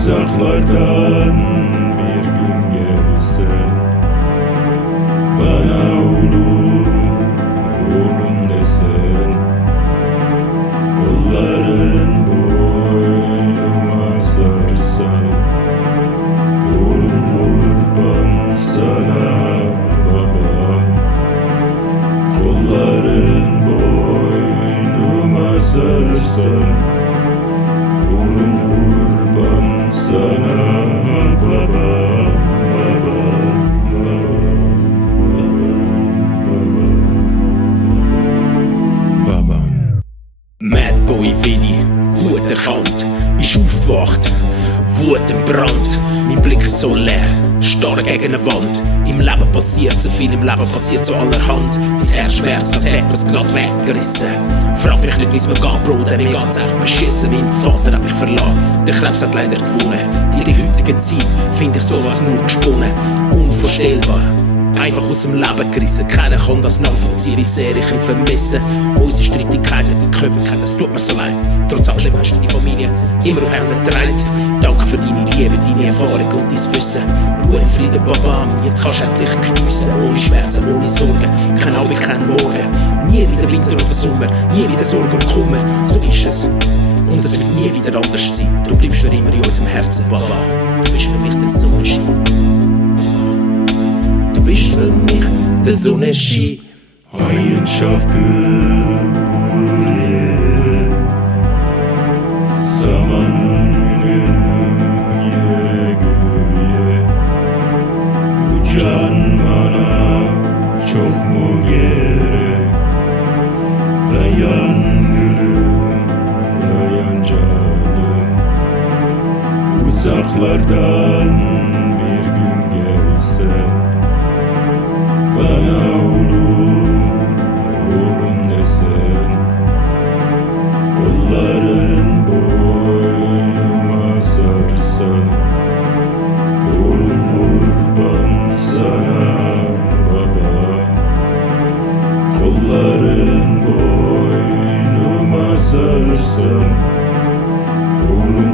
Uzaklardan bir gün gelsen, bana oğlum desen, kolların boynuma sarsan, oğlum kurban sana babam. Kolların boynuma sarsan, oğlum kurban sana babam, babam, babam, babam. Madboy Vidi, gut erkannt, ist aufgewacht, Wut im Brand. Mein Blick ist so leer, starr gegen eine Wand. Im Leben passiert so viel, im Leben passiert so allerhand. Mein Herz schmerzt, als hätte es grad weggerissen. Frag mich nicht, wie's mir geht, Bro, denn mir geht's echt beschissen. Mein Vater hat mich verlassen, der Krebs hat leider gewonnen. In der heutigen Zeit find ich sowas nur gesponnen. Unvorstellbar, einfach aus dem Leben gerissen. Keiner kann das nachvollziehen, wie sehr ich ihn vermisse. Unsere Streitigkeit hat die Köpfe gehabt, es tut mir so leid. Trotz allem hast du die Familie immer auf einen gedreht. Danke für deine Liebe, deine Erfahrung und dein Wissen. Ruhe in Frieden, Baba, jetzt kannst du endlich geniessen. Ohne Schmerzen, ohne Sorgen, kein Abend, kein Morgen. Nie wieder Winter oder Sommer, nie wieder Sorge und Kummer. So ist es, und es wird nie wieder anders sein. Du bleibst für immer in unserem Herzen, Baba. Du bist für mich der Sonnenschein. Du bist für mich der Sonnenschein. Ayın şafkıyı, zaman günün yere göğe. Bu can bana çok mu gerek? Dayan gülüm, dayan canım. Uzaklardan bir gün gelsen, bana oğlum desen, kolların boynuma sarsan, oğlum kurban sana babam. Kolların boynuma sarsan, oğlum